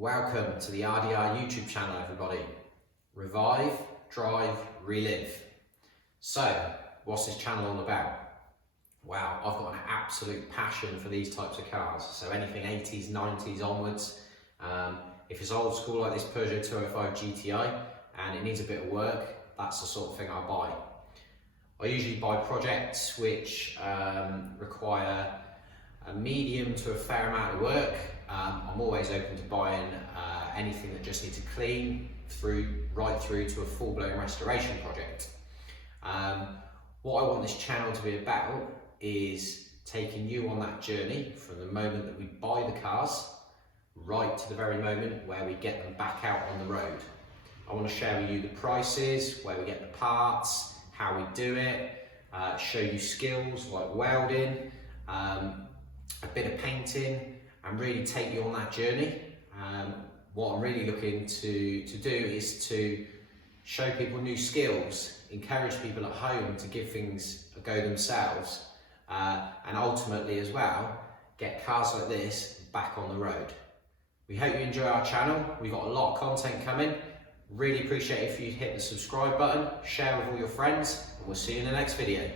Welcome to the RDR YouTube channel, everybody. Revive, Drive, Relive. So, what's this channel all about? Well, I've got an absolute passion for these types of cars. So anything 80s, 90s onwards. If it's old school like this Peugeot 205 GTI and it needs a bit of work, that's the sort of thing I buy. I usually buy projects which require a medium to a fair amount of work. I'm always open to buying anything that just needs a clean right through to a full-blown restoration project. What I want this channel to be about is taking you on that journey from the moment that we buy the cars right to the very moment where we get them back out on the road. I want to share with you the prices, where we get the parts, how we do it, show you skills like welding, a bit of painting, and really take you on that journey. What I'm really looking to do is to show people new skills, encourage people at home to give things a go themselves, and ultimately as well, get cars like this back on the road. We hope you enjoy our channel. We've got a lot of content coming. Really appreciate it if you hit the subscribe button, share with all your friends, and we'll see you in the next video.